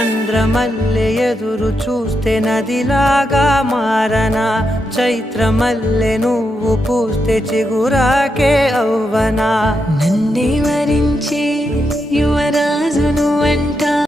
చంద్రమల్లె ఎదురు చూస్తే నదిలాగా మారనా, చైత్రమల్లె నువ్వు పూస్తే చిగురాకే అవ్వనా. నన్నే వరించి యువరాజును అంట